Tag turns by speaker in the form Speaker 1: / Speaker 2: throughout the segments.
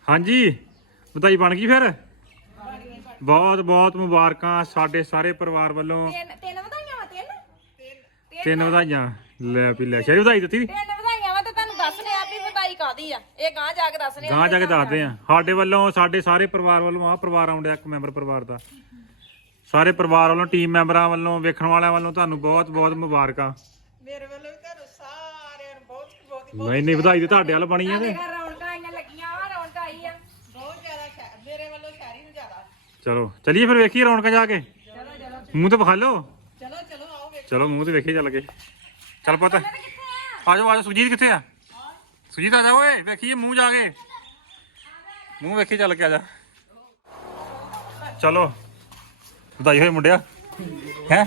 Speaker 1: ਹਾਂਜੀ ਵਧਾਈ ਬਣ ਗਈ ਫਿਰ ਬਹੁਤ ਬਹੁਤ ਮੁਬਾਰਕਾਂ ਸਾਡੇ ਸਾਰੇ ਪਰਿਵਾਰ ਵੱਲੋਂ
Speaker 2: ਤਿੰਨ ਵਧਾਈਆਂ ਵਾ
Speaker 1: ਤਿੰਨ ਵਧਾਈਆਂ ਲੈ ਵੀ ਲੈ ਸ਼ੇਰੀ ਵਧਾਈ ਦਿੱਤੀ
Speaker 2: ਤਿੰਨ ਵਧਾਈਆਂ ਵਾ ਤੇ ਤੁਹਾਨੂੰ ਦੱਸ ਲਿਆ ਵੀ ਵਧਾਈ ਕਾਦੀ ਆ ਇਹ ਗਾਂ ਜਾ ਕੇ ਦੱਸ ਲਿਆ
Speaker 1: ਗਾਂ ਜਾ ਕੇ ਦੱਸਦੇ ਆ ਸਾਡੇ ਵੱਲੋਂ ਸਾਡੇ ਸਾਰੇ ਪਰਿਵਾਰ ਵੱਲੋਂ ਆਹ ਪਰਿਵਾਰ ਆਉਂਦਾ ਇੱਕ ਮੈਂਬਰ ਪਰਿਵਾਰ ਦਾ ਸਾਰੇ ਪਰਿਵਾਰ ਵੱਲੋਂ ਟੀਮ ਮੈਂਬਰਾਂ ਵੱਲੋਂ ਵੇਖਣ ਵਾਲਿਆਂ ਵੱਲੋਂ ਤੁਹਾਨੂੰ ਬਹੁਤ ਬਹੁਤ ਮੁਬਾਰਕਾਂ
Speaker 3: ਮੇਰੇ ਵੱਲੋਂ ਵੀ ਤੁਹਾਨੂੰ ਸਾਰਿਆਂ ਨੂੰ ਬਹੁਤ ਬਹੁਤ
Speaker 1: ਨਹੀਂ ਵਧਾਈ ਤੇ ਤੁਹਾਡੇ ਵੱਲ ਬਣੀ ਆ ਤੇ
Speaker 2: ਰੌਣਕਾਂ ਆਈਆਂ ਲੱਗੀਆਂ ਵਾ ਰੌਣਕ ਆਈ ਆ
Speaker 3: ਬਹੁਤ ਜ਼ਿਆਦਾ ਮੇਰੇ ਵੱਲੋਂ ਸ਼ਹਿਰੀ ਨੂੰ ਜ਼ਿਆਦਾ
Speaker 1: ਚਲੋ ਚਲੀਏ ਫਿਰ ਵੇਖੀਏ ਰੌਣਕਾਂ ਜਾ ਕੇ ਮੂੰਹ ਤੇ ਵਿਖਾ ਲਓ
Speaker 3: ਚਲੋ ਚਲੋ ਆਓ ਵੇਖ
Speaker 1: ਚਲੋ ਮੂੰਹ ਤੇ ਵੇਖੀਏ ਚੱਲ ਕੇ ਚੱਲ ਪੁੱਤ ਆ ਜਾਓ ਆ ਜਾਓ ਸੁਜੀਤ ਕਿੱਥੇ ਆ ਸੁਜੀਤ ਆ ਜਾ ਓਏ ਵੇਖੀਏ ਮੂੰਹ ਜਾ ਕੇ ਮੂੰਹ ਵੇਖੀ ਚੱਲ ਕੇ ਆ ਜਾ ਚਲੋ ਵਧਾਈ ਹੋਏ ਮੁੰਡਿਆ ਹੈ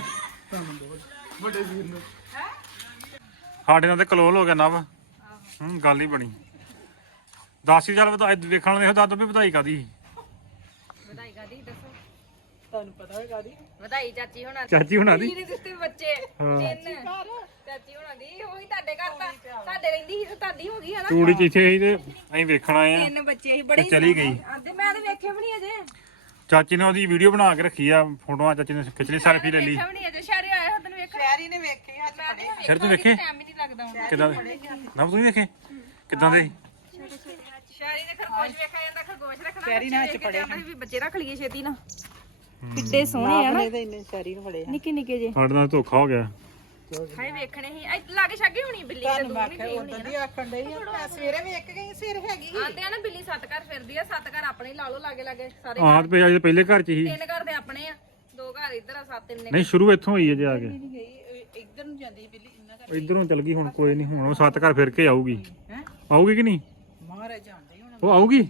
Speaker 1: ਸਾਡੇ ਨਾਲ ਤੇ ਕਲੋਲ ਹੋ ਗਿਆ ਨਵ ਗੱਲ ਹੀ ਬਣੀ ਦੱਸ ਹੀ ਚੱਲ ਵਧਾਈ ਵੇਖਣ ਦੇਖੋ ਦਾਦੂ ਵੀ ਵਧਾਈ ਕਾਦੀ
Speaker 2: ਵਧਾਈ ਕਾਦੀ ਦੱਸੋ
Speaker 3: ਤੁਹਾਨੂੰ ਪਤਾ ਹੋਏ ਕਾਦੀ
Speaker 2: ਵਧਾਈ ਚਾਚੀ ਹੋਣਾ
Speaker 1: ਚਾਚੀ ਹੁਣਾਂ ਦੀ
Speaker 2: ਮੇਰੇ ਦਿੱਤੇ ਬੱਚੇ ਤਿੰਨ ਚਾਚੀ ਹੋਣਾ ਦੀ ਉਹੀ ਤੁਹਾਡੇ ਘਰ ਤਾਂ ਤੁਹਾਡੇ ਰਹਿੰਦੀ ਸੀ ਤੇ ਤੁਹਾਡੀ ਹੋ ਗਈ ਹਨਾ
Speaker 1: ਤੂੜੀ ਚ ਇੱਥੇ ਆਈ ਤੇ ਅਸੀਂ ਵੇਖਣ ਆਏ ਆ
Speaker 2: ਤਿੰਨ ਬੱਚੇ ਸੀ ਬੜੇ
Speaker 1: ਚਲੀ ਗਈ
Speaker 2: ਆਂਦੇ ਮੈਂ ਤਾਂ ਵੇਖੇ ਵੀ ਨਹੀਂ ਅਜੇ
Speaker 1: ਚਾਚੀ ਨੇ ਉਹਦੀ ਵੀਡੀਓ ਬਣਾ ਕੇ ਰੱਖੀ ਆ ਫੋਟੋਆਂ ਚਾਚੀ ਨੇ ਖਿੱਚ ਲਈ ਸੈਲਫੀ ਲੈ ਲਈ
Speaker 2: ਵੇਖਿਆ ਵੀ ਨਹੀਂ ਅਜੇ ਸ਼ਹਿਰੇ ਆਏ ਹੋ ਤੈਨੂੰ ਵੇਖਿਆ
Speaker 3: ਸ਼ਹਿਰੀ ਨੇ ਵੇਖੇ ਅੱਜ ਪੜੇ
Speaker 1: ਸ਼ਹਿਰ ਤੂੰ ਵੇਖੇ
Speaker 2: ਟਾਈਮ ਹੀ ਨਹੀਂ ਲੱਗਦਾ ਹੁਣ
Speaker 1: ਕਿੱਦਾਂ ਨਾ ਤੂੰ ਵੇਖੇ ਕਿੱਦਾਂ ਦੇ
Speaker 2: ਸ਼ਹਿਰੀ ਨੇ ਖਰਗੋਸ਼ ਵੇਖਿਆ ਜਾਂਦਾ ਖਰਗੋਸ਼ ਰੱਖਣਾ
Speaker 3: ਸ਼ਹਿਰੀ ਨਾਲ ਚ ਪੜੇ
Speaker 2: ਵੀ ਬੱਚੇ ਰੱਖ ਲਈਏ ਛੇਤੀ ਨਾ ਕਿੱਡੇ ਸੋਹਣੇ ਆ ਨਾ
Speaker 3: ਤੇ ਇੰਨੇ ਸ਼ਹਿਰੀ ਨੂੰ ਫੜੇ
Speaker 2: ਨਿੱਕੇ ਨਿੱਕੇ ਜੇ
Speaker 1: ਸਾਡੇ ਨਾਲ ਧੋਖਾ ਹੋ ਗਿਆ
Speaker 2: ਹਾਏ ਵੇਖਣੇ ਸੀ ਲਾਗੇ ਛਾਗੇ ਹੋਣੀ ਬਿੱਲੀ ਤੇ ਦੂਰ ਨਹੀਂ ਗਈ ਹੋਣੀ
Speaker 3: ਉਦੋਂ ਦੀ ਆਖਣ ਡਈ ਆ ਮੈਂ ਸਵੇਰੇ ਵੇਖ ਕੇ ਗਈ ਸਵੇਰ ਹੈਗੀ
Speaker 2: ਆਂਦੇ ਆ ਨਾ ਬਿੱਲੀ ਸੱਤ ਘਰ ਫਿਰਦੀ ਆ ਸੱਤ ਘਰ ਆਪਣੇ ਹੀ ਲਾ ਲਓ ਲਾਗੇ ਲਾਗੇ ਸਾਰੇ
Speaker 1: ਆਹ ਤੇ ਅਜੇ ਪਹਿਲੇ ਘਰ ਚ ਹੀ
Speaker 2: ਤਿੰਨ ਘਰ ਦੇ ਆਪਣੇ ਆ ਦੋ ਘਰ ਇੱਧਰ ਆ ਸੱਤ ਤਿੰਨ
Speaker 1: ਨਹੀਂ ਸ਼ੁਰੂ ਇੱਥੋਂ ਹੋਈ ਹੈ ਜੇ ਆ ਕੇ
Speaker 3: ਗਈ ਇੱਧਰ ਨੂੰ ਜਾਂਦੀ ਬਿੱਲੀ ਇੰਨਾ ਕਰ
Speaker 1: ਇਧਰੋਂ ਚਲ ਗਈ ਹੁਣ ਕੋਈ ਨਹੀਂ ਹੁਣ ਉਹ ਸੱਤ ਘਰ ਫਿਰ ਕੇ ਆਊਗੀ
Speaker 3: ਹੈ
Speaker 1: ਆਊਗੀ ਕਿ ਨਹੀਂ
Speaker 3: ਮਹਾਰਾਜ ਜਾਣਦੇ ਹੀ ਹੁਣ
Speaker 1: ਉਹ ਆਊਗੀ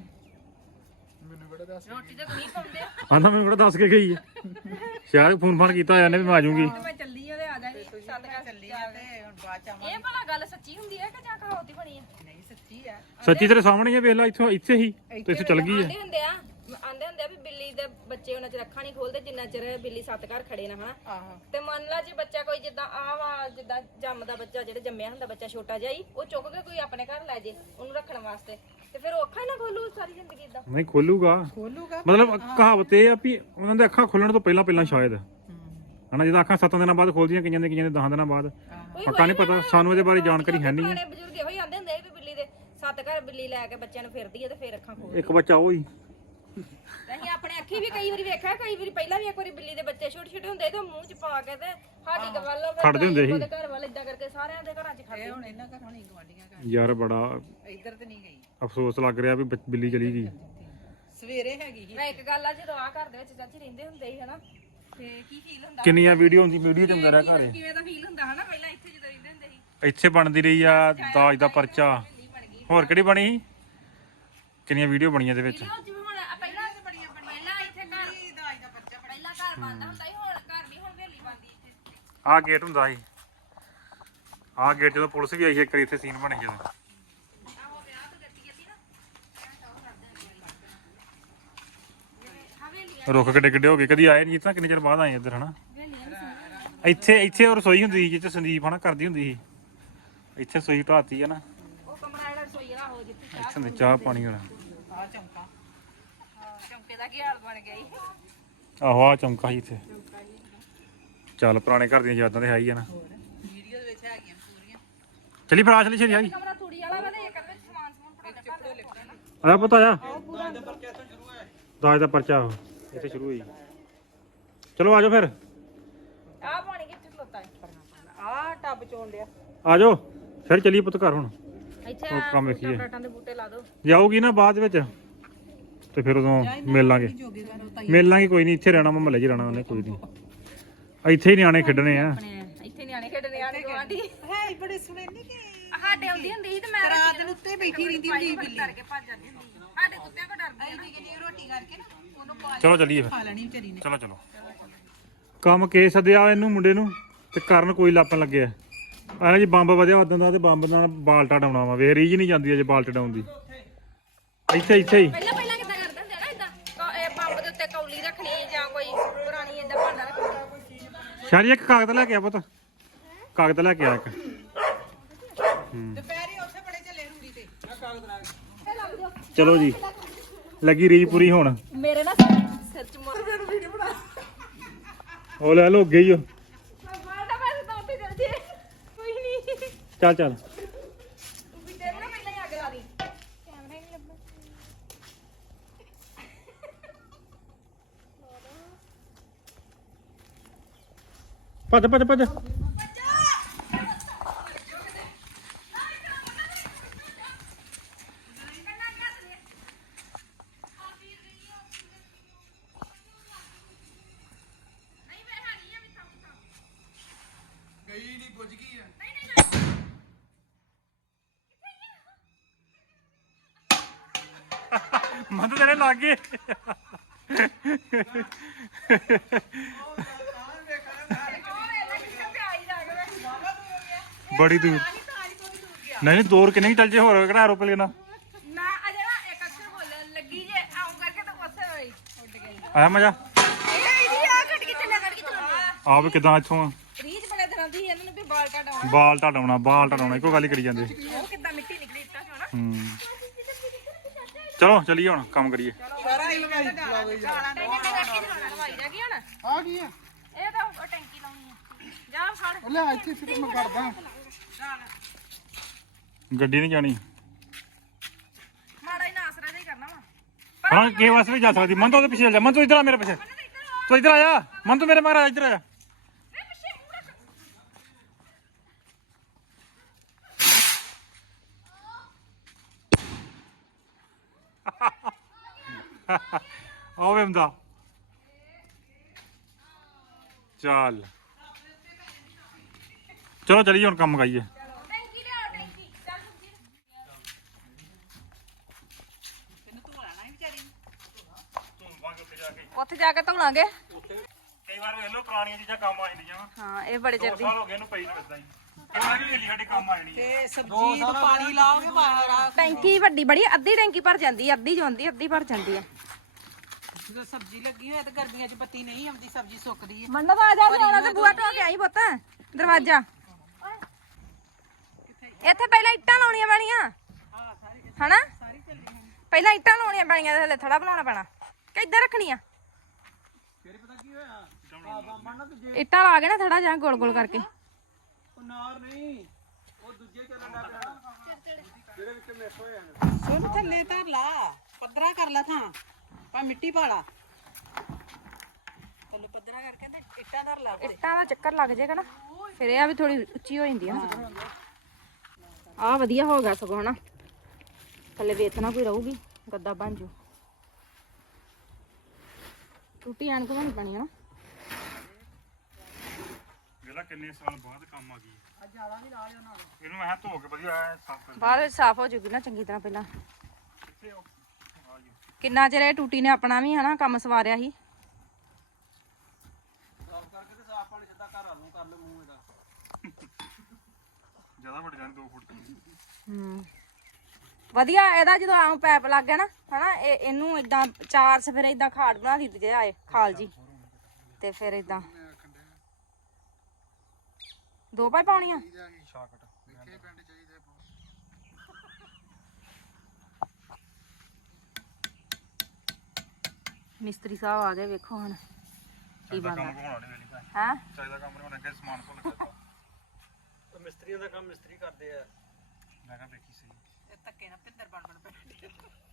Speaker 2: ਰੋਟੀ ਤੇ ਨਹੀਂ ਪਾਉਂਦੇ
Speaker 1: ਆਂਦਾ ਮੈਨੂੰ ਕਿਹੜਾ ਦੱਸ ਕੇ ਗਈ ਹੈ ਸ਼ਾਇਦ ਫੋਨ ਫਾਨ ਕੀਤਾ ਹੋਇਆ ਨੇ ਵੀ ਮੈਂ ਆ ਜਾਊਂਗੀ
Speaker 2: ਮੈਂ ਚੱਲੀ ਉਹਦੇ ਆ ਜਾਗੀ ਸੱਤ ਘਰ
Speaker 3: ਚੱਲੀ ਆ ਤੇ ਹੁਣ ਬਾਅਦ ਚ ਆਵਾਂਗੇ
Speaker 2: ਇਹ ਭਲਾ ਗੱਲ ਸੱਚੀ ਹੁੰਦੀ ਹੈ ਕਿ ਜਾਂ ਕਹਾਵਤੀ ਬਣੀ ਆ
Speaker 3: ਨਹੀਂ ਸੱਚੀ ਆ
Speaker 1: ਸੱਚੀ ਤੇਰੇ ਸਾਹਮਣੇ ਹੀ ਆ, ਵੇਖ ਲੈ ਇੱਥੋਂ ਇੱਥੇ ਹੀ ਤੇ ਇੱਥੇ ਚਲ ਗਈ ਹੈ
Speaker 2: ਆਂਦੇ ਹੁੰਦੇ ਆ ਵੀ ਬਿੱਲੀ ਦੇ ਬੱਚੇ ਉਹਨਾਂ ਚ ਅੱਖਾਂ ਨਹੀਂ ਖੋਲਦੇ ਜਿੰਨਾ ਚਿਰ ਬਿੱਲੀ ਸੱਤ ਘਰ ਖੜੇ ਨਾ ਹਨਾ
Speaker 3: ਆਹੋ
Speaker 2: ਤੇ ਮੰਨ ਲਾ ਜੇ ਬੱਚਾ ਕੋਈ ਜਿੱਦਾਂ ਵਾ ਜਿੱਦਾਂ ਜੰਮਦਾ ਬੱਚਾ ਜਿਹੜਾ ਜੰਮਿਆ ਹੁੰਦਾ ਬੱਚਾ ਛੋਟਾ ਜਿਹਾ ਹੀ ਉਹ ਚੁੱਕ ਕੇ ਕੋਈ ਆਪਣੇ ਘਰ ਲੈ ਜੇ ਉਹਨੂੰ ਰੱਖਣ ਵਾਸਤੇ ਤੇ ਫਿਰ ਉਹ ਅੱਖਾਂ ਹੀ ਨਾ ਖੋਲੂ ਸਾਰੀ ਜ਼ਿੰਦਗੀ ਇਦਾਂ
Speaker 1: ਨਹੀਂ ਖੋਲੂਗਾ
Speaker 3: ਖੋਲੂਗਾ
Speaker 1: ਮਤਲਬ ਕਹਾਵਤ ਇਹ ਆ ਵੀ ਉਹਨਾਂ ਦੇ ਅੱਖਾਂ ਖੁੱਲਣ ਤੋਂ ਪਹਿਲਾਂ ਸ਼ਾਇਦ ਹਨਾ ਜਦੋਂ ਅੱਖਾਂ 7 ਦਿਨਾਂ ਬਾਅਦ ਖੋਲਦੀਆਂ ਕਈਆਂ ਦੇ 10 ਦਿਨਾਂ ਬਾਅਦ ਪੱਕਾ ਨਹੀਂ ਪਤਾ ਸਾਨੂੰ ਇਹਦੇ ਬਾਰੇ ਜਾਣਕਾਰੀ ਹੈ ਨਹੀਂ
Speaker 2: ਪੁਰਾਣੇ ਬਜ਼ੁਰਗ ਇਹੋ ਹੀ ਆਂਦੇ ਹੁੰਦੇ ਸੀ ਵੀ ਬਿੱਲੀ ਦੇ ਸੱਤ ਘਰ ਬਿੱਲੀ ਲੈ ਕੇ ਬੱਚਿਆਂ ਨੂੰ ਫਿਰਦੀ ਹੈ ਤੇ ਫਿਰ ਅੱਖਾਂ ਖੋਲ
Speaker 1: ਇੱਕ ਬੱਚਾ ਉਹ ਹੀ
Speaker 2: ਅਸੀਂ ਆਪਣੇ ਅੱਖੀ ਵੀ ਕਈ ਵਾਰੀ ਵੇਖਿਆ ਕਈ ਵਾਰੀ ਪਹਿਲਾਂ ਵੀ ਇੱਕ ਵਾਰੀ ਬਿੱਲੀ ਦੇ ਬੱਚੇ ਛੋਟੇ ਛੋਟੇ ਹੁੰਦੇ ਤੇ ਮੂੰਹ ਚ ਪਾ ਕੇ ਤੇ ਸਾਡੀ ਵੱਲੋਂ
Speaker 1: ਖੜਦੇ ਹੁੰਦੇ ਸੀ।
Speaker 2: ਉਹਦੇ ਘਰ ਵੱਲ ਇਦਾਂ ਕਰਕੇ ਸਾਰਿਆਂ ਦੇ ਘਰਾਂ ਚ ਖੜਦੇ
Speaker 3: ਹੁਣ ਇਹਨਾਂ ਘਰ ਹੁਣ ਗਵਾਂਡੀਆਂ ਘਰ
Speaker 1: ਯਾਰ ਬੜਾ
Speaker 3: ਇੱਧਰ ਤੇ ਨਹੀਂ ਗਈ
Speaker 1: ਅਫਸੋਸ ਲੱਗ ਰਿਹਾ ਵੀ ਬਿੱਲੀ ਚਲੀ ਗਈ
Speaker 3: ਸਵੇਰੇ ਹੈਗੀ ਸੀ
Speaker 2: ਮੈਂ ਇੱਕ ਗੱਲ ਆ ਜਦੋਂ ਆ ਘਰ ਦੇ ਵਿੱਚ ਚਾਚੀ ਰਹਿੰਦੇ ਹੁੰਦੇ ਸੀ ਹਨਾ ਤੇ ਕੀ ਫੀਲ ਹੁੰਦਾ
Speaker 1: ਕਿੰਨੀਆਂ ਵੀਡੀਓ ਹੁੰਦੀ ਵੀਡੀਓ ਚ ਮੇਰਾ ਘਰ ਹੈ।
Speaker 2: ਕਿਵੇਂ ਦਾ ਫੀਲ ਹੁੰਦਾ ਹਨਾ ਪਹਿਲਾਂ ਇੱਥੇ ਜਦੋਂ ਰਹਿੰਦੇ ਹੁੰਦੇ ਸੀ
Speaker 1: ਇੱਥੇ ਬਣਦੀ ਰਹੀ ਆ ਦਾਜ ਦਾ ਪਰਚਾ ਹੋਰ ਕਿਹੜੀ ਬਣੀ ਸੀ? ਕਿੰਨੀਆਂ ਵੀਡੀਓ ਬਣੀਆਂ ਇਹਦੇ ਵਿੱਚ
Speaker 2: ਜਿਵੇਂ ਹੁਣ ਪਹਿਲਾਂ ਇੱਥੇ ਘਰ
Speaker 3: ਦਾਜ ਦਾ ਬੱਚਾ
Speaker 2: ਪਹਿਲਾਂ ਘਰ ਬਣਦਾ ਹੁੰਦਾ ਸੀ ਹੁਣ ਘਰ ਨਹੀਂ ਹੁਣ ਵੇਲੀ ਬਣਦੀ ਇੱਥੇ
Speaker 1: ਆਹ ਗੇਟ ਹੁੰਦਾ ਸੀ ਆਹ ਗੇਟ ਜਦੋਂ ਪੁਲਿਸ ਵੀ ਆਈ ਸੀ ਇੱਕ ਵਾਰੀ ਇੱਥੇ ਸੀਨ ਬਣੇ ਜਦੋਂ
Speaker 2: ਆਹੋ ਵਿਆਹ ਤੋਂ ਦਿੱਤੀ ਸੀ ਨਾ ਹਵੇਲੀ
Speaker 1: ਰੁੱਖ ਕਿੱਡੇ ਕਿੱਡੇ ਹੋ ਗਏ ਕਦੀ ਆਏ ਨਹੀਂ ਤਾਂ ਕਿੰਨੇ ਚਿਰ ਬਾਅਦ ਆਏ ਇੱਧਰ ਹਨਾ ਇੱਥੇ ਉਹ ਰਸੋਈ ਹੁੰਦੀ ਸੀ ਜਿੱਥੇ ਸੰਦੀਪ ਹਨਾ ਕਰਦੀ ਹੁੰਦੀ ਸੀ ਇੱਥੇ ਰਸੋਈ ਢਾਤੀ ਆ ਨਾ
Speaker 2: ਉਹ ਕਮਰਾ ਜਿਹੜਾ ਰਸੋਈ ਵਾਲਾ ਹੋ ਜਿੱਥੇ
Speaker 1: ਇੱਥੇ ਹੁੰਦੇ ਚਾਹ ਪਾਣੀ ਵਾਲਾ
Speaker 3: ਆ ਚੌਂਕਾ
Speaker 2: ਚੌਂਕੇ ਦਾ ਕੀ ਹਾਲ ਬਣ ਗਿਆ ਸੀ
Speaker 1: ਆਹੋ ਆ ਚੌਂਕਾ ਸੀ ਇੱਥੇ ਚੱਲ ਪੁਰਾਣੇ ਘਰ ਦੀਆਂ ਯਾਦਾਂ ਤੇ ਹੈ ਹੀ ਆ ਨਾ
Speaker 3: ਵੀਡੀਓ ਦੇ ਵਿੱਚ ਹੈਗੀਆਂ ਪੂਰੀਆਂ
Speaker 1: ਚਲੀ ਫਰਾਸ਼ ਲਈ ਛੇੜੀ ਆ ਗਈ
Speaker 2: ਕਮਰਾ ਤੂੜੀ ਵਾਲਾ ਵਾ ਤੇ ਇੱਕ ਵਿੱਚ ਸਮਾਨ ਫੜਾ ਕੇ
Speaker 1: ਆ ਪਤਾ ਆ ਦਾਜ ਦਾ ਪਰਚਾ ਉਹ ਇੱਥੇ ਸ਼ੁਰੂ ਹੋਈ ਚਲੋ ਆਜੋ ਫਿਰ
Speaker 2: ਆ ਪਾਣੀ ਕਿੱਥੇ ਖਲੋਤਾ ਹੈ
Speaker 3: ਆ ਟੱਬ ਚੋਣ ਲਿਆ
Speaker 1: ਆਜੋ ਫਿਰ ਚਲੀਏ ਪੁੱਤ ਘਰ ਹੁਣ
Speaker 2: ਇੱਥੇ
Speaker 1: ਉਹ ਕੰਮ ਵੇਖੀਏ
Speaker 2: ਟਮਾਟਰਾਂ ਦੇ ਬੂਟੇ ਲਾ ਦੋ
Speaker 1: ਜਾਊਗੀ ਨਾ ਬਾਅਦ ਵਿੱਚ ਤੇ ਫਿਰ ਉਦੋਂ ਮਿਲ ਲਾਂਗੇ
Speaker 3: ਜੋਗੇ ਦਾ ਰੋਤਾ
Speaker 1: ਮਿਲ ਲਾਂਗੇ ਕੋਈ ਨਹੀਂ ਇੱਥੇ ਰਹਿਣਾ ਮਹੱਲੇ 'ਚ ਰਹਿਣਾ ਉਹਨੇ ਕੋਈ ਨਹੀਂ ਇੱਥੇ ਹੀ ਨਿਆਣੇ ਖੇਡਣੇ ਆ
Speaker 2: ਆਪਣੇ ਇੱਥੇ ਨਿਆਣੇ ਖੇਡਣੇ ਆਣੇ ਗਵਾਂਢੀ
Speaker 3: ਹੈ ਹੀ ਬੜੇ ਸੁਣੇ ਨਹੀਂ ਕਿ
Speaker 2: ਸਾਡੇ ਆਉਂਦੀ ਹੁੰਦੀ ਸੀ ਤੇ ਮੈਂ
Speaker 3: ਰਾਤ ਨੂੰ ਉੱਤੇ ਬੈਠੀ ਰਹਿੰਦੀ ਹੁੰਦੀ ਬਿੱਲੀ
Speaker 2: ਕਰਕੇ ਭੱਜ ਜਾਂਦੀ ਹੁੰਦੀ ਸੀ। ਸਾਡੇ ਕੁੱਤਿਆਂ ਕੋ ਡਰਦੀ
Speaker 3: ਐਨੀ ਕਿ ਰੋਟੀ ਕਰਕੇ ਨਾ ਉਹਨੂੰ ਪਾ
Speaker 1: ਚਲੋ ਚੱਲੀਏ ਫਿਰ
Speaker 3: ਖਾ ਲੈਣੀ ਵਿਚਾਰੀ ਨੇ
Speaker 1: ਚਲੋ ਚਲੋ ਕੰਮ ਕੇ ਸੱਦਿਆ ਇਹਨੂੰ ਮੁੰਡੇ ਨੂੰ ਤੇ ਕਰਨ ਕੋਈ ਲਾਪਣ ਲੱਗਿਆ ਆਹ ਜੀ ਬੰਬ ਵਧਿਆ ਉਦੋਂ ਦਾ ਤੇ ਬੰਬ ਨਾਲ ਬਾਲਟਾ ਡਾਉਣਾ ਵਾ ਵੇਖ ਰੀਝ ਨਹੀਂ ਜਾਂਦੀ ਅਜੇ ਬਾਲਟਾ ਡਾਉਣ ਦੀ ਇੱਥੇ ਹੀ
Speaker 2: ਪਹਿਲਾਂ ਪਹਿਲਾਂ ਕਿੱਦਾਂ ਕਰਦੇ ਹੁੰਦੇ ਆ ਨਾ ਇਦਾਂ ਇਹ ਬੰਬ ਦੇ ਉੱਤੇ ਕੌਲੀ ਰੱਖਣੀ ਜਾਂ ਕੋਈ ਪੁਰਾਣੀ ਇਦਾਂ ਭਾਂਡਾ ਰੱਖਣੀ
Speaker 1: ਸ਼ਾਰੀ ਇੱਕ ਕਾਗਜ਼ ਲੈ ਕੇ ਆ ਪੁੱਤ ਕਾਗਜ਼ ਲੈ ਕੇ ਆ ਇੱਕ
Speaker 3: ਦੁਪਹਿਰੇ ਉੱਥੇ ਬੜੇ ਚੱਲੇ ਰੂੜੀ ਤੇ
Speaker 1: ਚਲੋ ਜੀ ਲੱਗੀ ਰੀਜ ਪੂਰੀ ਹੋਣ।
Speaker 2: ਮੇਰੇ ਨਾ ਸਿਰ ਚ ਮੋਰ
Speaker 1: ਉਹ ਲੈ ਲੋ ਗਈ ਓ।
Speaker 2: ਮਾਰਦਾ ਮੈਂ ਤਾਂ ਉੱਤੇ ਚੱਲ ਜੇ ਕੋਈ ਨਹੀਂ
Speaker 1: ਚੱਲ ਚੱਲ
Speaker 2: ਵੀ ਤੇਰੇ ਨਾ ਪਹਿਲਾਂ ਹੀ ਅੱਗ ਲਾ ਦੀ ਕੈਮਰਾ ਨਹੀਂ ਲੱਭਾ
Speaker 1: ਭੱਜ ਭੱਜ ਭੱਜ।
Speaker 3: ਗਈ ਨਹੀਂ ਬੁੱਝ ਗਈ ਆ
Speaker 1: ਮੰਦ ਤੇਰੇ ਲੱਗ ਗਏ। ਬੜੀ ਦੂਰ ਨਹੀਂ ਦੂਰ ਕਿੰਨੇ ਚੱਲ ਜੇ ਹੋਰ ਕਿਹੜਾ ਐਰੋਪਲੇਨ ਨਾ
Speaker 2: ਨਾ ਅਜੇ ਨਾ ਇੱਕ ਅੱਖਰ ਬੋਲਣ ਲੱਗੀ ਜੇ ਆਉਂ ਕਰਕੇ ਤਾਂ ਉਸੇ ਹੋਈ ਉੱਡ ਗਈ
Speaker 1: ਆਇਆ ਮਜ਼ਾ
Speaker 2: ਇਹ ਆ ਕੱਟ ਕੇ ਚੱਲਿਆ
Speaker 1: ਆ ਵੀ ਕਿਦਾਂ ਇੱਥੋਂ
Speaker 2: ਰੀਜ ਬੜੇ ਤਰ੍ਹਾਂ ਦੀ ਇਹਨਾਂ ਨੂੰ ਵੀ ਬਾਲ ਟਾਡਾਉਣਾ
Speaker 1: ਬਾਲ ਟਾਡਾਉਣਾ ਇੱਕੋ ਗੱਲ ਹੀ ਕਰੀ ਜਾਂਦੇ।
Speaker 2: ਉਹ ਕਿੱਦਾਂ ਮਿੱਟੀ ਨਿਕਲੀ ਇੱਟਾਂ ਚੋਂ ਨਾ
Speaker 1: ਚਲੋ ਚੱਲੀਏ ਹੁਣ ਕੰਮ ਕਰੀਏ।
Speaker 3: ਸਾਰਾ ਹੀ ਲਵਾਈ ਲਾਵੇ ਯਾਰ
Speaker 2: ਹਲਵਾਈ ਰਹਿ ਗਈ ਹੁਣ
Speaker 3: ਆ ਕੀ ਆ
Speaker 2: ਇਹ ਤਾਂ ਉਹ ਟੈਂਕੀ ਲਾਉਣੀ ਆ ਜਾ ਫੜ
Speaker 3: ਉਹ ਲੈ ਇੱਥੇ ਫਿਰ ਮੈਂ ਕਰਦਾ
Speaker 1: ਗੱਡੀ ਨਹੀਂ ਜਾਣੀ
Speaker 2: ਮਾੜਾ ਹੀ ਨਾ ਆਸਰਾ ਜਿਹਾ ਹੀ ਕਰਨਾ ਵਾ
Speaker 1: ਹਾਂ ਕੇ ਵਾਸਤੇ ਵੀ ਜਾ ਸਕਦੀ। ਮਨ ਤੋਂ ਉਹਦੇ ਪਿੱਛੇ ਚੱਲ ਜਾ। ਮਨ ਤੂੰ ਇੱਧਰ ਆ ਮੇਰੇ ਪਿੱਛੇ। ਤੂੰ ਇੱਧਰ ਆ ਜਾ। ਮਨ ਤੂੰ ਮੇਰੇ ਮਗਰ ਆ ਇੱਧਰ ਆ ਜਾ।
Speaker 2: ਮੈਂ ਪਿੱਛੇ ਮੂੰਹ ਰੱਖ
Speaker 1: ਆਓ ਵੇ ਹੁੰਦਾ ਚੱਲ ਚਲੋ ਚਲੀਏ ਹੁਣ ਕੰਮ ਕਰਾਈਏ।
Speaker 2: ਟੈਂਕੀ ਲਿਆਓ ਟੈਂਕੀ ਚੱਲ ਸੁਖਜੀਤ ਉੱਥੇ ਜਾ ਕੇ ਧੋਣਾਗੇ
Speaker 1: ਕਈ ਵਾਰ ਵੇਖ ਲਓ ਪੁਰਾਣੀਆਂ ਚੀਜ਼ਾਂ ਕੰਮ ਆ ਜਾਂਦੀਆਂ ਵਾ।
Speaker 2: ਹਾਂ ਇਹ ਬੜੇ
Speaker 1: 2
Speaker 2: ਚਿਰ ਦੀ
Speaker 1: ਸਾਲ ਹੋ ਗਏ ਇਹਨੂੰ ਪਈ ਨੂੰ ਇਦਾਂ ਹੀ। ਕਿੰਨਾ ਕਿ ਵੇਲੀ ਸਾਡੇ ਕੰਮ ਆ ਜਾਣੀ ਹੈ।
Speaker 3: ਤੇ ਸਬਜ਼ੀ ਨੂੰ ਪਾਣੀ ਲਾਓਗੇ ਬਾਹਰ
Speaker 2: ਟੈਂਕੀ ਵੱਡੀ ਬੜੀ ਅੱਧੀ ਟੈਂਕੀ ਭਰ ਜਾਂਦੀ ਆ ਅੱਧੀ ਜਾਂਦੀ ਅੱਧੀ ਭਰ ਜਾਂਦੀ ਆ
Speaker 3: ਜਦੋਂ ਸਬਜ਼ੀ ਲੱਗੀ ਹੋਏ ਤੇ ਗਰਮੀਆਂ 'ਚ ਬੱਤੀ ਨਹੀਂ ਆਉਂਦੀ ਸਬਜ਼ੀ ਸੁੱਕਦੀ ਹੈ
Speaker 2: ਮੰਨਤ ਆ ਜਾ ਆਉਣਾ ਤੇ ਬੂਆ ਢੋ ਕੇ ਆਈ ਪੁੱਤ ਦਰਵਾਜ਼ਾ ਇੱਥੇ ਪਹਿਲਾਂ ਇੱਟਾਂ ਲਾਉਣੀਆਂ ਪੈਣੀਆਂ ਹਨਾ ਪਹਿਲਾਂ ਇੱਟਾਂ ਲਾਉਣੀਆਂ ਪੈਣੀਆਂ ਤੇ ਹਲੇ ਥੜਾ ਬਣਾਉਣਾ ਪੈਣਾ ਕਿ ਇੱਧਰ ਰੱਖਣੀਆਂ
Speaker 3: ਫਿਰ ਪਤਾ ਕੀ ਹੋਇਆ ਬੰਨਾ ਤੇ
Speaker 2: ਇੱਟਾਂ ਲਾ ਕੇ ਨਾ ਥੜਾ ਜਾਂ ਗੋਲ ਗੋਲ ਕਰਕੇ
Speaker 3: ਉਹ ਨਾਰ ਨਹੀਂ ਉਹ ਦੂਜੇ ਚੱਲਣ ਦਾ ਪਿਆ ਜਿਹੜੇ ਵਿੱਚ ਮਿਕਸ ਹੋਏ ਹਨ ਸੁਣ ਥੱਲੇ ਧਰ ਲਾ ਪੱਧਰਾ ਕਰ ਲਾ ਥਾਂ ਪਾ ਮਿੱਟੀ ਪਾ ਲਾ ਥੱਲੇ ਪੱਧਰਾ ਕਰਕੇ ਤੇ ਇੱਟਾਂ ਧਰ ਲਾ
Speaker 2: ਇੱਟਾਂ ਦਾ ਚੱਕਰ ਲੱਗ ਜਾਏਗਾ ਨਾ ਫਿਰ ਇਹ ਆ ਵੀ ਥੋੜੀ ਉੱਚੀ ਹੋ ਜਾਂਦੀ ਆ ਆ ਵਧੀਆ ਹੋ ਗਿਆ ਸਗੋਂ ਹਨਾ ਥੱਲੇ ਵੇਤਨਾ ਕੋਈ ਰਹੂਗੀ ਗੱਦਾ ਬਣ ਜੂ ਟੁੱਟੀ ਆਣ ਕੇ ਬਣੀ ਪੈਣੀ ਆ ਨਾ
Speaker 1: ਜਿਹੜਾ ਕਿੰਨੇ ਸਾਲ ਬਾਅਦ ਕੰਮ ਆ ਗਈ ਆ ਜ਼ਿਆਦਾ ਨਹੀਂ ਲਾ ਲਿਆ ਨਾਲ ਇਹਨੂੰ ਮੈਂ ਧੋ ਕੇ ਵਧੀਆ ਸਾਫ਼ ਕਰ
Speaker 2: ਬਾਅਦ ਵਿੱਚ ਸਾਫ਼ ਹੋ ਜੂਗੀ ਨਾ ਚੰਗੀ ਤਰ੍ਹਾਂ ਪਹਿਲਾਂ
Speaker 1: ਕਿੱਥੇ ਉਹ ਆ ਜੀ
Speaker 2: ਕਿੰਨਾ ਚਿਰ ਇਹ ਟੂਟੀ ਨੇ ਆਪਣਾ ਵੀ ਹਨਾ ਕੰਮ ਸਵਾਰਿਆ ਸੀ
Speaker 3: ਸਾਫ ਕਰਕੇ ਤੇ ਸਾਫ ਪਾਣੀ ਸਿੱਧਾ ਘਰ ਨੂੰ ਕਰ ਲੈ ਮੂੰਹ ਇਹਦਾ
Speaker 1: ਜ਼ਿਆਦਾ ਵੱਡ ਜਾਣ 2 ਫੁੱਟ
Speaker 2: ਹੂੰ ਵਧੀਆ ਇਹਦਾ ਜਦੋਂ ਆਮ ਪੈਪ ਲੱਗ ਗਿਆ ਨਾ ਹਨਾ ਇਹਨੂੰ ਇਦਾਂ 4 ਸਫੇਰੇ ਇਦਾਂ ਖਾੜ ਬਣਾ ਦਿੱਤੀ ਜਾਏ ਖਾਲ ਜੀ ਤੇ ਫਿਰ ਇਦਾਂ 2 ਪਾਈ ਪਾਉਣੀਆਂ
Speaker 1: ਸ਼ਾਕਟ
Speaker 2: ਮਿਸਤਰੀ ਸਾਹਿਬ ਆ ਗਏ ਵੇਖੋ ਹੁਣ ਕੀ
Speaker 1: ਕੰਮ
Speaker 2: ਬਣਦਾ
Speaker 1: ਹੋਣਾ ਨਹੀਂ ਵੇਲੀ ਭਾਈ
Speaker 2: ਹੈ
Speaker 1: ਚਾਹੀਦਾ ਕੰਮ ਨਹੀਂ ਹੋਣਾ ਅੱਗੇ ਸਮਾਨ ਭੁੱਲ ਗਿਆ
Speaker 3: ਮਿਸਤਰੀਆਂ ਦਾ ਕੰਮ ਮਿਸਤਰੀ ਕਰਦੇ ਆ
Speaker 1: ਮੈਂ ਕਿਹਾ ਵੇਖੀ ਸਹੀ
Speaker 3: ਇਹ ਧੱਕੇ ਨਾਲ ਪਿੰਦਰ ਬਣ ਪੈਂਦੇ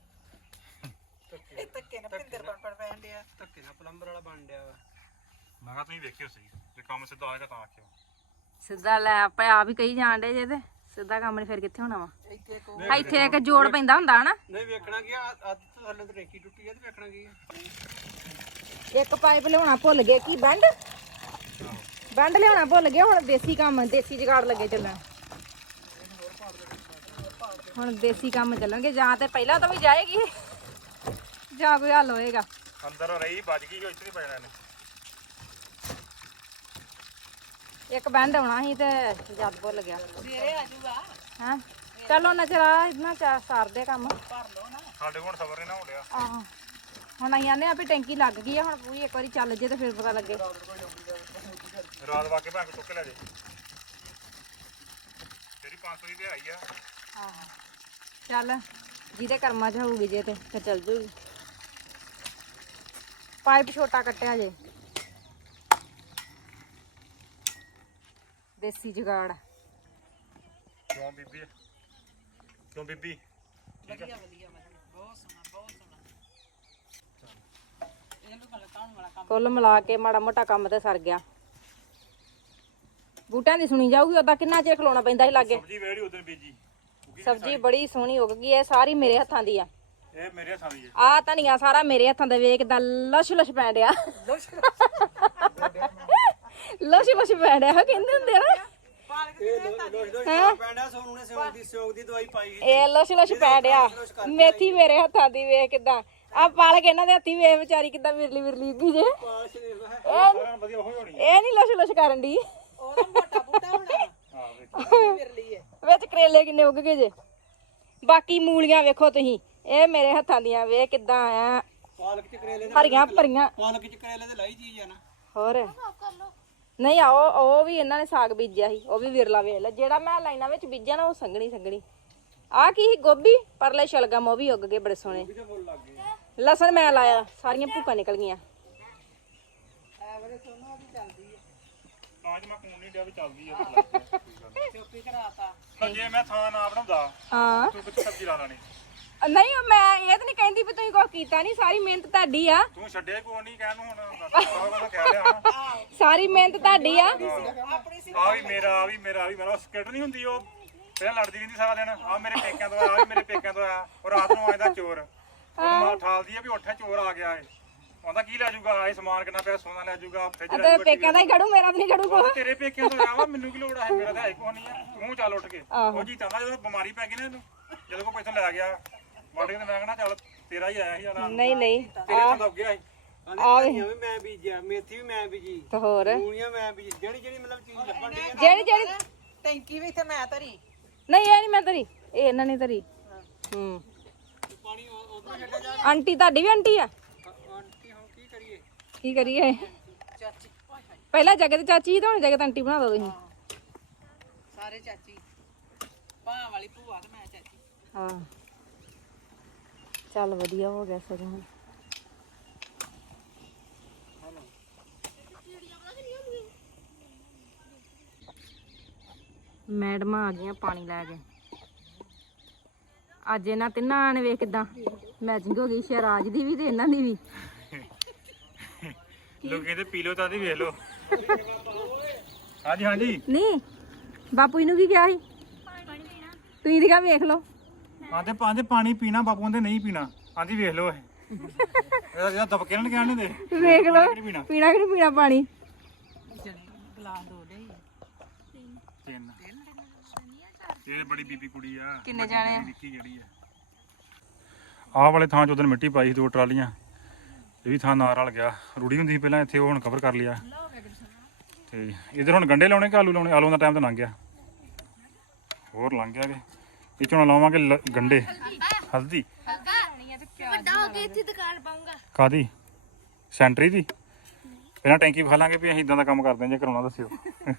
Speaker 3: ਇਹ ਧੱਕੇ ਨਾਲ ਪਿੰਦਰ ਬਣ ਪੈਂਦੇ ਆ ਧੱਕੇ ਨਾਲ ਪਲੰਬਰ ਵਾਲਾ ਬਣ ਡਿਆ ਵਾ
Speaker 1: ਮੈਂ ਕਿਹਾ ਤੁਸੀਂ ਵੇਖਿਓ ਸਹੀ ਜੇ ਕੰਮ ਸਿੱਧਾ ਆਏਗਾ ਤਾਂ ਆਖਿਓ
Speaker 2: ਸਿੱਧਾ ਲੈ ਆਪਾਂ ਆਪ ਹੀ ਕਹੀ ਜਾਣ ਡੇ ਜੇ ਤੇ ਸਿੱਧਾ ਕੰਮ ਨਹੀਂ ਫਿਰ ਕਿੱਥੇ ਹੋਣਾ ਵਾ
Speaker 3: ਇੱਥੇ ਕੋ
Speaker 2: ਇੱਥੇ ਇੱਕ ਜੋੜ ਪੈਂਦਾ ਹੁੰਦਾ ਹਨਾ
Speaker 3: ਨਹੀਂ ਵੇਖਣਾ ਕੀ ਆ ਅੱਜ ਤੋਂ ਥੱਲੇ ਤੇ ਰੇਕੀ ਟੁੱਟੀ ਆ ਤੇ ਵੇਖਣਾ ਕੀ ਆ
Speaker 2: ਇੱਕ ਪਾਈਪ ਲਿਆਉਣਾ ਭੁੱਲ ਗਏ ਕੀ ਬੰਡ ਲਿਆਉਣਾ ਭੁੱਲ ਗਏ ਹੁਣ ਦੇਸੀ ਕੰਮ ਦੇਸੀ ਜੁਗਾੜ ਲੱਗੇ ਚੱਲਣ ਹੁਣ ਦੇਸੀ ਕੰਮ ਚੱਲਣਗੇ ਜਾਂ ਤੇ ਪਹਿਲਾਂ ਤਾਂ ਵੀ ਜਾਏਗੀ ਜਾਂ ਕੋਈ ਹੱਲ ਹੋਏਗਾ
Speaker 1: ਅੰਦਰ ਰਹੀ ਵੱਜ ਗਈ ਉਹ ਇੱਥੇ ਨਹੀਂ ਪੈਣਾ ਇਹਨੇ
Speaker 2: ਇੱਕ ਬੈਂਡ ਆਉਣਾ ਸੀ ਤੇ ਜਦ ਭੁੱਲ ਗਿਆ
Speaker 3: ਸਵੇਰੇ ਆ ਜਾਊਗਾ
Speaker 2: ਹਾਂ ਚਲੋ ਨਚਰਾ ਇਤਨਾ ਸਾਰਦੇ ਕੰਮ
Speaker 1: ਸਾਡੇ ਕੋਲ ਸਬਰ ਨਹੀਂ ਨਾ ਹੋ ਰਿਹਾ
Speaker 2: ਆਹੋ ਹੁਣ ਅਸੀਂ ਆਨੇ ਆ ਵੀ ਟੈਂਕੀ ਲੱਗ ਗਈ ਆ ਹੁਣ ਪੂਰੀ ਇੱਕ ਵਾਰੀ ਚੱਲ ਜੇ ਤੇ ਫਿਰ ਪਤਾ ਲੱਗੇ
Speaker 1: ਰਾਤ ਵਾਕੇ ਭਾਂ ਚੁੱਕ ਲੈ ਜੇ ਤੇਰੀ 500 ਦੀ ਆਈ ਆ
Speaker 2: ਆਹੋ ਚੱਲ ਜਿਹਦੇ ਕਰਮਾਂ 'ਚ ਹੋਊਗੀ ਜੇ ਤੇ ਫਿਰ ਚੱਲ ਜੂਗੀ ਪਾਈਪ ਛੋਟਾ ਕੱਟਿਆ ਜੇ ਦੇਸੀ ਜੁਗਾੜ।
Speaker 1: ਕਿਉਂ ਬੀਬੀ ਕਿਉਂ ਬੀਬੀ
Speaker 3: ਵਧੀਆ ਵਧੀਆ ਬਹੁਤ ਸੋਹਣਾ ਬਹੁਤ ਸੋਹਣਾ। ਇਹਨੂੰ ਕੌਣ ਵਾਲਾ ਕੰਮ
Speaker 2: ਕੁੱਲ ਮਿਲਾ ਕੇ ਮਾੜਾ ਮੋਟਾ ਕੰਮ ਤੇ ਸਰ ਗਿਆ। ਬੂਟਿਆਂ ਦੀ ਸੁਣੀ ਜਾਊਗੀ ਉਦਾਂ ਕਿੰਨਾ ਚਿਰ ਖਲੋਣਾ ਪੈਂਦਾ ਸੀ ਲਾਗੇ।
Speaker 1: ਸਬਜ਼ੀ ਵੇੜੀ ਉਧਰ ਬੀਜੀ
Speaker 2: ਸਬਜ਼ੀ ਬੜੀ ਸੋਹਣੀ ਉੱਗ ਗਈ ਹੈ, ਸਾਰੀ ਮੇਰੇ ਹੱਥਾਂ ਦੀ ਆ।
Speaker 1: ਇਹ ਮੇਰੇ ਹੱਥਾਂ ਦੀ ਹੈ।
Speaker 2: ਆ ਧਨੀਆ ਸਾਰਾ ਮੇਰੇ ਹੱਥਾਂ ਦਾ ਵੇਖ ਕਿਦਾਂ ਲਸ਼ ਲਸ਼ ਪੈਣ ਡਿਆ। ਲਸ਼ ਲਸ਼ ਪੈਣ ਡਿਆ ਕਹਿੰਦੇ ਹੁੰਦੇ ਆ ਨਾ।
Speaker 3: ਪੈਂਡਾ ਸੋਨੂ ਨੇ ਸਿਉਂਕ ਦੀ ਦਵਾਈ ਪਾਈ ਸੀ।
Speaker 2: ਇਹ ਲਸ਼ ਲਸ਼ ਪੈਣ ਡਿਆ। ਮੇਥੀ ਮੇਰੇ ਹੱਥਾਂ ਦੀ ਵੇਖ ਕਿਦਾਂ ਆ ਪਾਲਕ ਇਹਨਾਂ ਦੇ ਹੱਥੀ ਵੇਖ ਵਿਚਾਰੀ ਕਿਦਾਂ ਵਿਰਲੀ ਵਿਰਲੀ ਉੱਗੀ ਜੇ।
Speaker 3: ਪਾਲਸ਼ ਦੇ ਲੋ ਹੈ
Speaker 1: ਵਧੀਆ ਹੋਈ ਹੋਣੀ
Speaker 2: ਇਹ ਨਹੀਂ ਲਸ਼ ਲਸ਼ ਕਰਨ ਦੀ।
Speaker 3: ਉਹਦਾ ਮੋਟਾ ਬੂਟਾ ਹੋਣਾ
Speaker 1: ਹਾਂ ਵੇਖ
Speaker 3: ਫਿਰਲੀ ਹੈ।
Speaker 2: ਵਿੱਚ ਕਰੇਲੇ ਕਿੰਨੇ ਉੱਗ ਗਏ ਜੇ। ਬਾਕੀ ਮੂਲੀਆਂ ਵੇਖੋ ਤੁਸੀਂ, ਇਹ ਮੇਰੇ ਹੱਥਾਂ ਦੀਆਂ ਵੇਖ ਕਿਦਾਂ ਆ
Speaker 3: ਪਾਲਕ ਚ ਕਰੇਲੇ ਦੇ
Speaker 2: ਹਰੀਆਂ ਭਰੀਆਂ।
Speaker 3: ਪਾਲਕ ਚ ਕਰੇਲੇ ਦੇ ਲਾਈ ਚੀਜ਼ ਆ ਨਾ।
Speaker 2: ਹੋਰ ਨਹੀਂ ਆ ਉਹ ਵੀ ਇਹਨਾਂ ਨੇ ਸਾਗ ਬੀਜਿਆ ਸੀ, ਉਹ ਵੀ ਵਿਰਲਾ ਵੇਖ ਲੈ। ਜਿਹੜਾ ਮੈਂ ਲਾਈਨਾਂ ਵਿੱਚ ਬੀਜਿਆ ਨਾ ਉਹ ਸੰਘਣੀ ਸੰਘਣੀ। ਆ ਕੀ ਸੀ ਗੋਭੀ ਪਰਲੇ ਸ਼ਲਗਮ ਉਹ ਵੀ ਉੱਗ ਗਏ ਬੜੇ ਸੋਹਣੇ। ਲਸਣ ਮੈਂ ਲਾਇਆ ਸਾਰੀਆਂ ਭੁੱਕਾਂ ਨਿਕਲ ਗਈਆਂ।
Speaker 1: ਅੱਜ ਮੈਂ ਕੂਨ ਨਹੀਂ ਡਿਆ ਵੀ ਚੱਲਦੀ ਆ
Speaker 3: ਚੋਪੀ ਕਰਾਤਾ।
Speaker 1: ਜੇ ਮੈਂ ਥਾਂ ਨਾ ਬਣਾਉਂਦਾ
Speaker 2: ਹਾਂ
Speaker 1: ਤੂੰ ਕਿੱਥੇ ਸਬਜ਼ੀ ਲਾ ਲੈਣੀ।
Speaker 2: ਨਹੀਂ ਮੈਂ ਇਹ ਤਾਂ ਨਹੀਂ ਕਹਿੰਦੀ ਵੀ ਤੁਸੀਂ ਕੁਛ ਕੀਤਾ ਨਹੀਂ, ਸਾਰੀ ਮਿਹਨਤ ਤੁਹਾਡੀ ਆ।
Speaker 1: ਤੂੰ ਛੱਡਿਆ ਕੋਈ ਨਹੀਂ ਕਹਿਣ ਨੂੰ ਹੁਣ ਬੰਦਾ ਕਹਿ ਰਿਹਾ ਨਾ
Speaker 2: ਸਾਰੀ ਮਿਹਨਤ ਤੁਹਾਡੀ ਆ।
Speaker 1: ਆ ਵੀ ਮੇਰਾ ਆ ਵੀ ਮੇਰਾ ਆ ਵੀ ਮੇਰਾ ਸਕਿੱਟ ਨਹੀਂ ਹੁੰਦੀ ਉਹ ਪਹਿਲਾਂ ਲੜਦੀ ਰਹਿੰਦੀ ਸਾਰਾ ਦਿਨ ਆ ਮੇਰੇ ਪੇਕਿਆਂ ਤੋਂ ਆ ਵੀ ਮੇਰੇ ਪੇਕਿਆਂ ਤੋਂ ਆ ਔਰ ਰਾਤ ਨੂੰ ਆਇਦਾ ਚੋਰ ਮਾਂ ਠਾਲਦੀ ਆ ਵੀ ਉੱਠੇ ਚੋਰ ਆ ਗਿਆ ਏ। ਉਹਦਾ ਕੀ ਲੈ ਜਾਊਗਾ ਇਹ ਸਮਾਨ ਕਿੰਨਾ ਪਿਆ ਸੋਨਾ ਲੈ ਜਾਊਗਾ ਫ੍ਰਿਜ ਲੈ
Speaker 2: ਤੇ ਪੇਕਿਆਂ ਦਾ ਹੀ ਖੜੂ ਮੇਰਾ ਤਾਂ ਨਹੀਂ ਖੜੂ
Speaker 1: ਜਾਊਗਾ ਤੇਰੇ ਪੇਕਿਆਂ ਤੋਂ ਆਵਾ ਮੈਨੂੰ ਕੀ ਲੋੜ ਆ ਮੇਰਾ ਤਾਂ ਹੈ ਕੋਈ ਨਹੀਂ ਆ ਤੂੰ ਚੱਲ ਉੱਠ ਕੇ ਉਹ ਜੀ ਤਾਂ ਜਦੋਂ ਬਿਮਾਰੀ ਪੈ ਗਈ ਨਾ ਇਹਨੂੰ ਜਦੋਂ ਕੋਈ ਪੈਸਾ ਲੈ ਗਿਆ ਮਾੜੇ ਤੇ ਮੈਂ ਕਹਣਾ ਚੱਲ ਤੇਰਾ ਹੀ ਆਇਆ ਸੀ ਯਾਰ
Speaker 2: ਨਹੀਂ ਨਹੀਂ
Speaker 1: ਤੇਰੇ ਤੋਂ ਦੱਬ ਗਿਆ ਸੀ
Speaker 3: ਧਨੀਆ ਵੀ ਮੈਂ ਬੀਜਿਆ, ਮੇਥੀ ਵੀ ਮੈਂ ਬੀਜੀ,
Speaker 2: ਤੇ ਹੋਰ
Speaker 3: ਮੂਲੀਆਂ ਮੈਂ ਬੀਜੀ। ਜਿਹੜੀ ਜਿਹੜੀ ਮਤਲਬ ਚੀਜ਼ ਲੱਭਣ ਦੀ
Speaker 2: ਜਿਹੜੀ ਜਿਹੜੀ
Speaker 3: ਟੈਂਕੀ ਵੀ ਇੱਥੇ ਮੈਂ ਧਰੀ।
Speaker 2: ਨਹੀਂ ਇਹ ਨਹੀਂ ਮੈਂ ਧਰੀ, ਇਹ ਇਹਨਾਂ ਨੇ ਧਰੀ।
Speaker 3: ਪਾਣੀ ਉਧਰ ਛੱਡਿਆ ਜਾ।
Speaker 2: ਆਂਟੀ ਤੁਹਾਡੀ ਵੀ ਆਂਟੀ ਆ।
Speaker 3: ਆਂਟੀ ਹੁਣ ਕੀ ਕਰੀਏ?
Speaker 2: ਕੀ ਕਰੀਏ
Speaker 3: ਚਾਚੀ
Speaker 2: ਪਹਿਲਾਂ ਜਗਤ ਚਾਚੀ ਸੀ ਤੇ ਹੁਣ ਜਗਤ ਆਂਟੀ ਬਣਾ ਦੋ ਤੁਸੀਂ।
Speaker 3: ਸਾਰੇ ਚਾਚੀ ਭਾਂ ਵਾਲੀ ਭੂਆ ਤੇ ਮੈਂ ਚਾਚੀ।
Speaker 2: ਹਾਂ ਚੱਲ ਵਧੀਆ ਹੋ ਗਿਆ ਸਗੋਂ। ਮੈਡਮਾਂ ਆ ਗਈਆਂ ਪਾਣੀ ਲੈ ਕੇ। ਅੱਜ ਇਹਨਾਂ ਤਿੰਨਾਂ ਨੇ ਵੇਖ ਕਿਦਾਂ ਮੈਚਿੰਗ ਹੋ ਗਈ, ਸ਼ਹਿਰਾਜ ਦੀ ਵੀ ਤੇ ਇਹਨਾਂ ਦੀ ਵੀ।
Speaker 1: ਲੋਕ ਕਹਿੰਦੇ ਪੀ ਲਓ ਤਾਂ ਦੀ ਵੇਖ ਲਓ ਹਾਂਜੀ ਹਾਂਜੀ
Speaker 2: ਨਹੀਂ ਬਾਪੂ ਇਹਨੂੰ ਕੀ ਕਿਹਾ ਸੀ ਤੁਸੀਂ ਦਿਖਾ ਵੇਖ ਲਓ।
Speaker 1: ਆਂਦੇ ਪਾਣੀ ਪੀਣਾ ਬਾਪੂ ਕਹਿੰਦੇ ਨਹੀਂ ਪੀਣਾ ਆਂਦੀ ਵੇਖ ਲਓ ਇਹ ਇਹਦਾ ਦਬਕੇ ਨਾਲ ਕਹਿਣ ਦੇ
Speaker 2: ਵੇਖ ਲਓ
Speaker 1: ਪੀਣਾ
Speaker 2: ਪੀਣਾ ਕਿ ਨਹੀਂ ਪੀਣਾ ਪਾਣੀ।
Speaker 3: ਗਲਾਸ ਦੋ ਦੇ
Speaker 1: ਤਿੰਨ ਇਹ ਬੜੀ ਬੀਬੀ ਕੁੜੀ ਆ
Speaker 2: ਕਿੰਨੇ ਜਾਣੇ ਆ?
Speaker 1: ਨਿੱਕੀ ਜਿਹੜੀ ਆ ਆਹ ਵਾਲੇ ਥਾਂ 'ਚ ਉਦੋਂ ਮਿੱਟੀ ਪਾਈ ਸੀ 2 ਟਰਾਲੀਆਂ। ਇਹ ਵੀ ਥਾਂ ਨਾਲ ਰਲ ਗਿਆ। ਰੂੜੀ ਹੁੰਦੀ ਸੀ ਪਹਿਲਾਂ ਇੱਥੇ, ਉਹ ਹੁਣ ਕਵਰ ਕਰ ਲਿਆ। ਤੇ ਇਧਰ ਹੁਣ ਗੰਡੇ ਲਾਉਣੇ ਕਿ ਆਲੂ ਲਾਉਣੇ? ਆਲੂਆਂ ਦਾ ਟਾਈਮ ਤਾਂ ਲੰਘ ਗਿਆ, ਹੋਰ ਲੰਘ ਗਿਆ ਕਿ ਇਹ 'ਚੋਂ ਲਾਵਾਂਗੇ ਗੰਡੇ। ਹਲਦੀ ਕਾਦੀ ਸੈਂਟਰੀ ਦੀ ਪਹਿਲਾਂ ਟੈਂਕੀ ਵਿਖਾ ਲਾਂਗੇ ਵੀ ਅਸੀਂ ਇਦਾਂ ਦਾ ਕੰਮ ਕਰਦੇ ਹਾਂ। ਜੇ ਕਰਾਉਣਾ ਦੱਸਿਓ।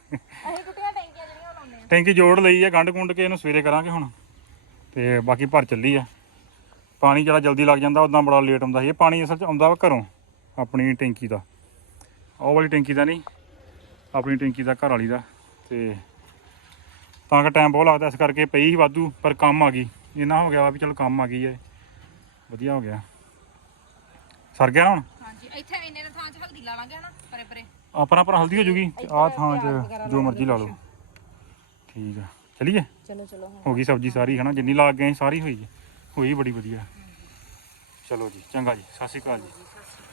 Speaker 1: ਟੈਂਕੀ ਜੋੜ ਲਈ ਆ ਗੰਢ ਗੁੰਡ ਕੇ ਇਹਨੂੰ ਸਵੇਰੇ ਕਰਾਂਗੇ ਹੁਣ। ਤੇ ਬਾਕੀ ਭਰ ਚੱਲੀ ਆ। ਪਾਣੀ ਜਿਹੜਾ ਜਲਦੀ ਲੱਗ ਜਾਂਦਾ ਉਦਾਂ ਬੜਾ ਲੇਟ ਆਉਂਦਾ ਸੀ। ਇਹ ਪਾਣੀ ਅਸਲ 'ਚ ਆਉਂਦਾ ਵਾ ਘਰੋਂ ਆਪਣੀ ਟੈਂਕੀ ਦਾ, ਉਹ ਵਾਲੀ ਟੈਂਕੀ ਦਾ ਨਹੀਂ, ਆਪਣੀ ਟੈਂਕੀ ਦਾ ਘਰ ਵਾਲੀ ਦਾ। ਤੇ ਤਾਂ ਕਿ ਟਾਈਮ ਬਹੁਤ ਲੱਗਦਾ, ਇਸ ਕਰਕੇ ਪਈ ਸੀ ਵਾਧੂ ਪਰ ਕੰਮ ਆ ਗਈ। ਇੰਨਾ ਹੋ ਗਿਆ ਵਾ ਵੀ ਚਲ ਕੰਮ ਆ ਗਈ ਹੈ, ਵਧੀਆ ਹੋ ਗਿਆ। ਸਰ ਗਿਆ ਹੁਣ।
Speaker 2: ਹਾਂਜੀ ਇੱਥੇ ਇੰਨੇ ਦੇ ਥਾਂ 'ਚ ਹਲਦੀ ਲਾ ਲਾਂਗੇ ਹਨਾ ਪਰੇ ਪਰੇ।
Speaker 1: ਆਪਣਾ ਹਲਦੀ ਹੋ ਜੂਗੀ ਤੇ ਆਹ ਥਾਂ 'ਚ ਜੋ ਮਰਜ਼ੀ ਲਾ ਲਓ। ਠੀਕ ਆ ਚਲੀਏ।
Speaker 2: ਚਲੋ ਚਲੋ
Speaker 1: ਹੋ ਗਈ ਸਬਜ਼ੀ ਸਾਰੀ ਹੈ ਨਾ, ਜਿੰਨੀ ਲਾ ਗਏ ਸਾਰੀ ਹੋਈ ਬੜੀ ਵਧੀਆ। ਚਲੋ ਜੀ ਚੰਗਾ ਜੀ, ਸਤਿ ਸ਼੍ਰੀ ਅਕਾਲ ਜੀ।